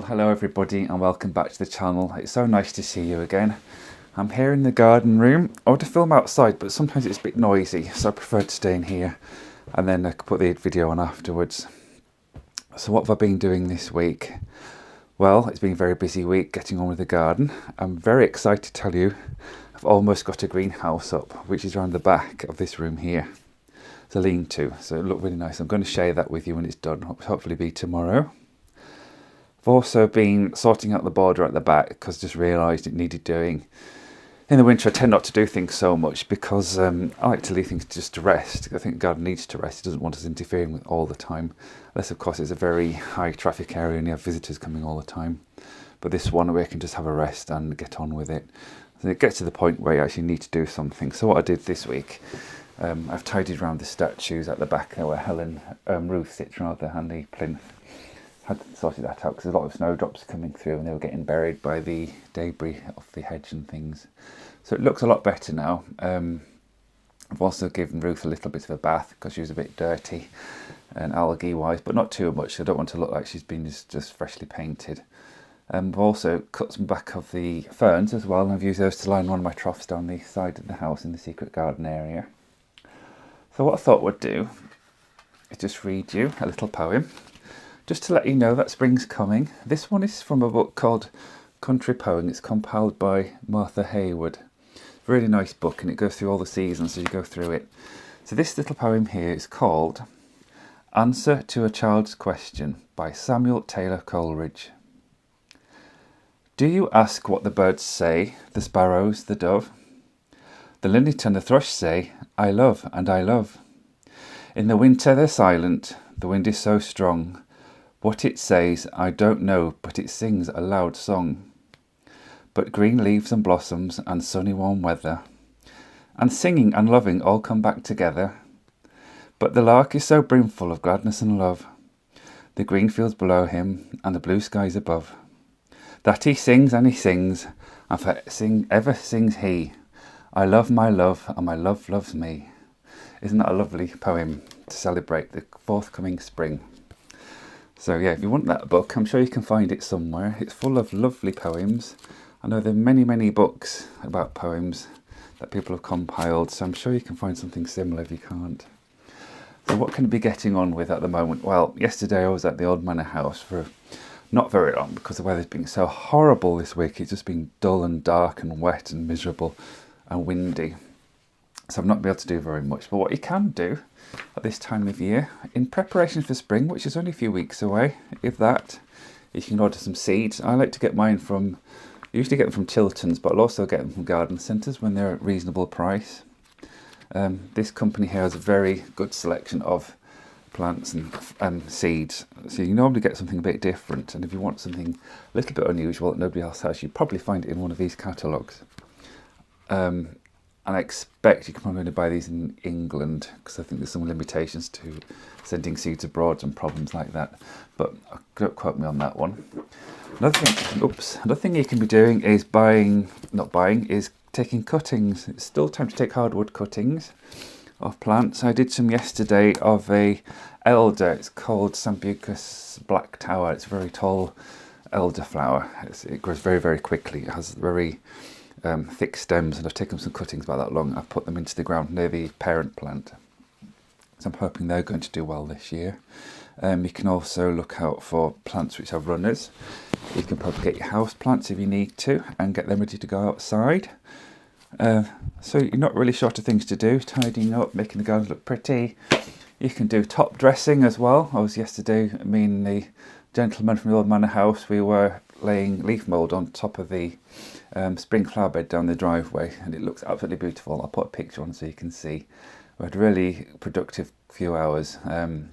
Well, hello everybody and welcome back to the channel. It's so nice to see you again. I'm here in the garden room. I want to film outside, but sometimes it's a bit noisy, so I prefer to stay in here and then I can put the video on afterwards. So what have I been doing this week? Well, it's been a very busy week getting on with the garden. I'm very excited to tell you I've almost got a greenhouse up, which is around the back of this room here. It's a lean-to, so it'll look really nice. I'm going to share that with you when it's done, hopefully be tomorrow. I've also been sorting out the border at the back because I just realised it needed doing. In the winter I tend not to do things so much because I like to leave things just to rest. I think the garden needs to rest. It doesn't want us interfering with all the time. Unless of course it's a very high traffic area and you have visitors coming all the time. But this one where I can just have a rest and get on with it. So it gets to the point where you actually need to do something. So what I did this week, I've tidied around the statues at the back there where Helen Ruth sits rather and the plinth. Had sorted that out because there's a lot of snowdrops coming through and they were getting buried by the debris off the hedge and things. So it looks a lot better now. I've also given Ruth a little bit of a bath because she was a bit dirty and algae wise, but not too much. I don't want to look like she's been just freshly painted. I've also cut some back of the ferns as well, and I've used those to line one of my troughs down the side of the house in the secret garden area. So what I thought would do is just read you a little poem, just to let you know that spring's coming. This one is from a book called Country Poem. It's compiled by Martha Haywood. Really nice book, and it goes through all the seasons as you go through it. So this little poem here is called Answer to a Child's Question by Samuel Taylor Coleridge. Do you ask what the birds say, the sparrows, the dove? The linnet and the thrush say, I love and I love. In the winter they're silent, the wind is so strong. What it says I don't know, but it sings a loud song. But green leaves and blossoms and sunny warm weather, and singing and loving all come back together. But the lark is so brimful of gladness and love, the green fields below him and the blue skies above, that he sings and for ever sings he, I love my love and my love loves me. Isn't that a lovely poem to celebrate the forthcoming spring? So yeah, if you want that book, I'm sure you can find it somewhere. It's full of lovely poems. I know there are many books about poems that people have compiled, so I'm sure you can find something similar if you can't. So what can I be getting on with at the moment? Well, yesterday I was at the old manor house for not very long because the weather's been so horrible this week. It's just been dull and dark and wet and miserable and windy. So I've not been able to do very much. But what you can do at this time of year, in preparation for spring, which is only a few weeks away, if that, you can order some seeds. I like to get mine from, usually get them from Chilton's, but I'll also get them from garden centres when they're at a reasonable price. This company here has a very good selection of plants and seeds. So you normally get something a bit different, and if you want something a little bit unusual that nobody else has, you probably find it in one of these catalogues. And I expect you can probably only buy these in England because I think there's some limitations to sending seeds abroad and problems like that. But don't quote me on that one. Another thing you can be doing is taking cuttings. It's still time to take hardwood cuttings of plants. I did some yesterday of a elder. It's called Sambucus Black Tower. It's a very tall elderflower. It grows very quickly. It has very thick stems, and I've taken some cuttings about that long. I've put them into the ground near the parent plant, so I'm hoping they're going to do well this year. You can also look out for plants which have runners. You can propagate your house plants if you need to and get them ready to go outside. So you're not really short of things to do, tidying up, making the garden look pretty. You can do top dressing as well. I was yesterday, me and the gentleman from the old manor house, we were laying leaf mould on top of the spring flower bed down the driveway, and it looks absolutely beautiful. I'll put a picture on so you can see. We had a really productive few hours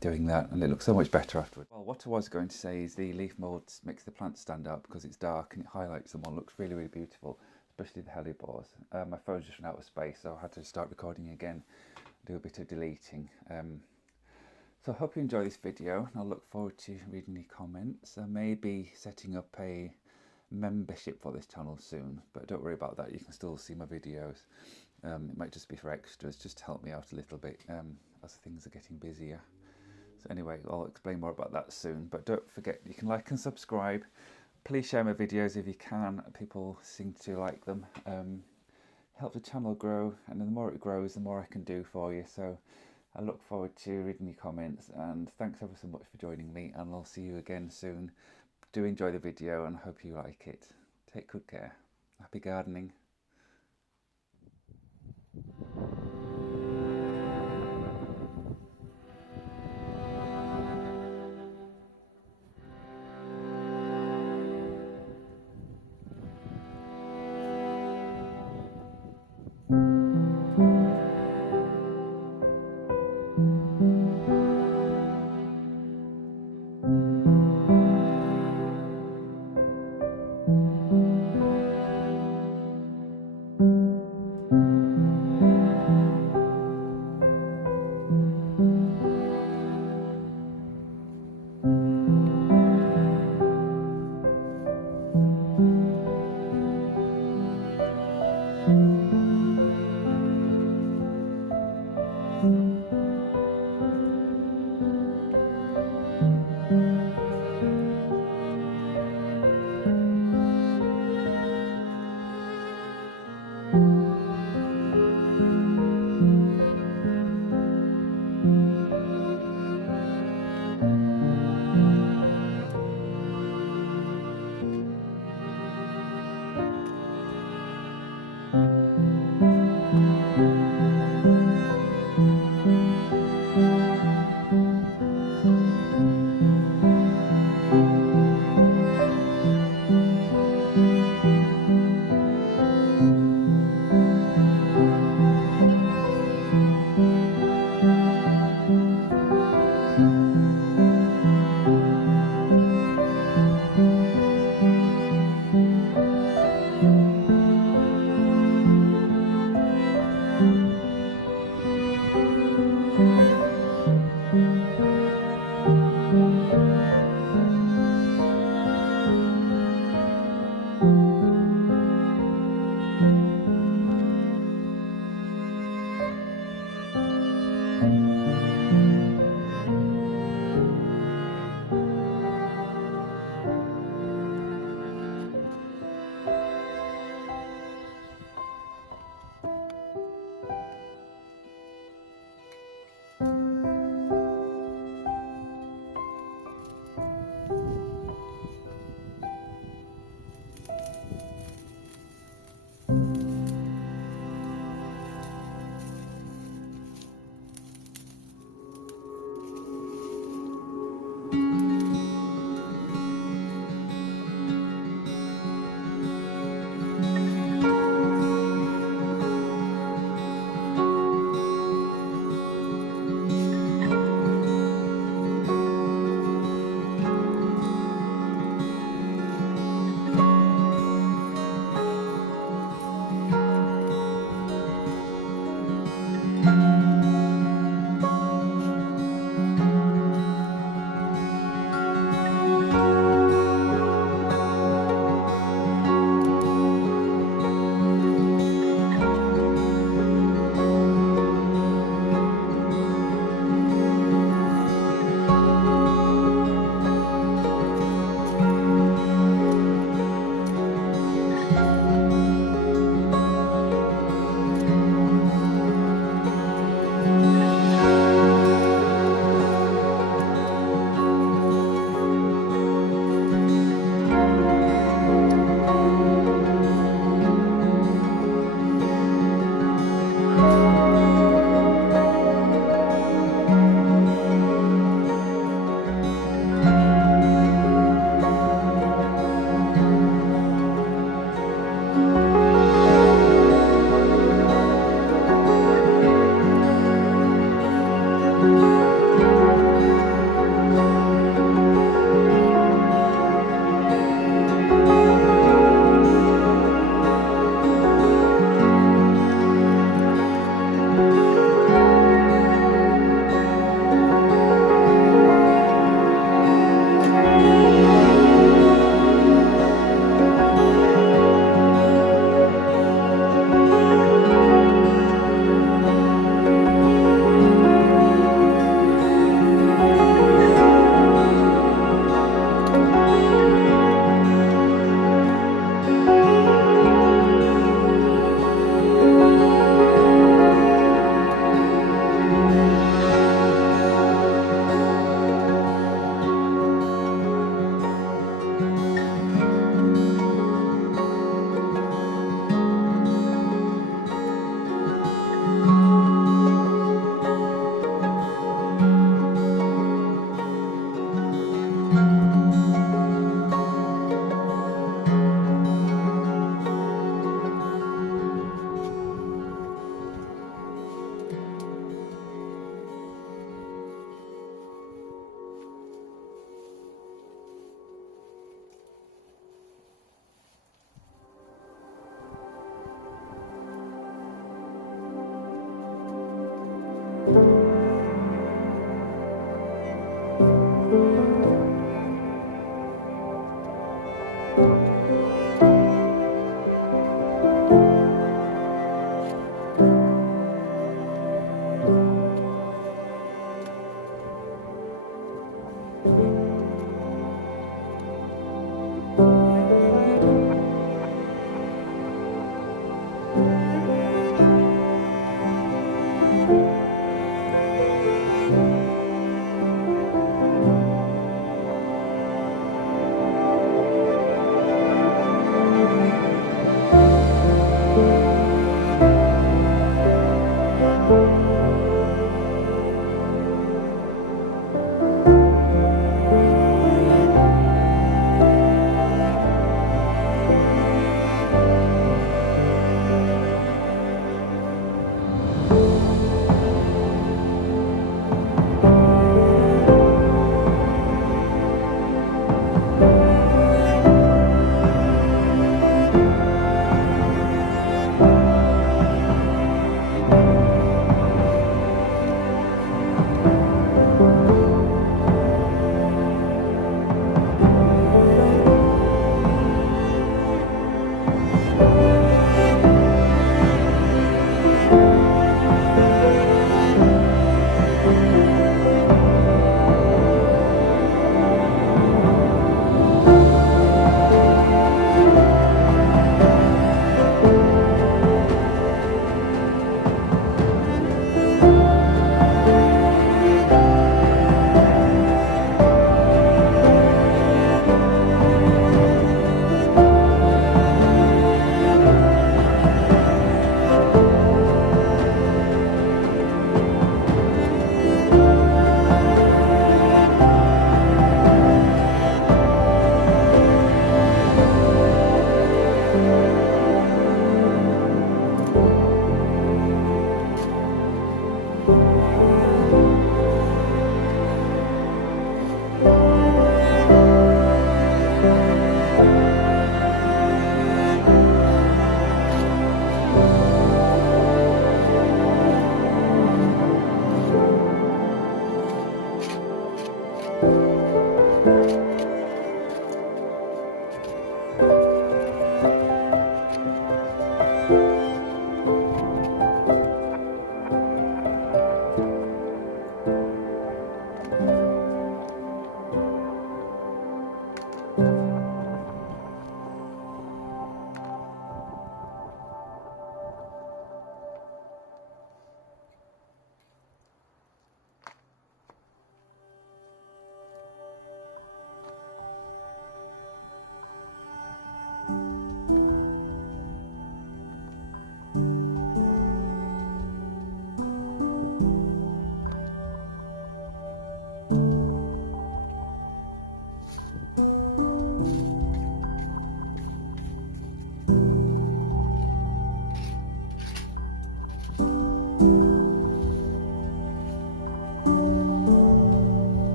doing that, and it looks so much better afterwards. Well, what I was going to say is the leaf mould makes the plant stand out because it's dark and it highlights them all. Looks really beautiful, especially the hellebores. My phone's just run out of space, so I had to start recording again, do a bit of deleting. So I hope you enjoy this video, and I'll look forward to reading the comments. I may be setting up a membership for this channel soon, but don't worry about that, you can still see my videos. It might just be for extras, just to help me out a little bit as things are getting busier. So anyway, I'll explain more about that soon, but don't forget you can like and subscribe. Please share my videos if you can. People seem to like them. Help the channel grow, and the more it grows the more I can do for you. So I look forward to reading your comments, and thanks ever so much for joining me, and I'll see you again soon. Do enjoy the video and hope you like it. Take good care. Happy gardening.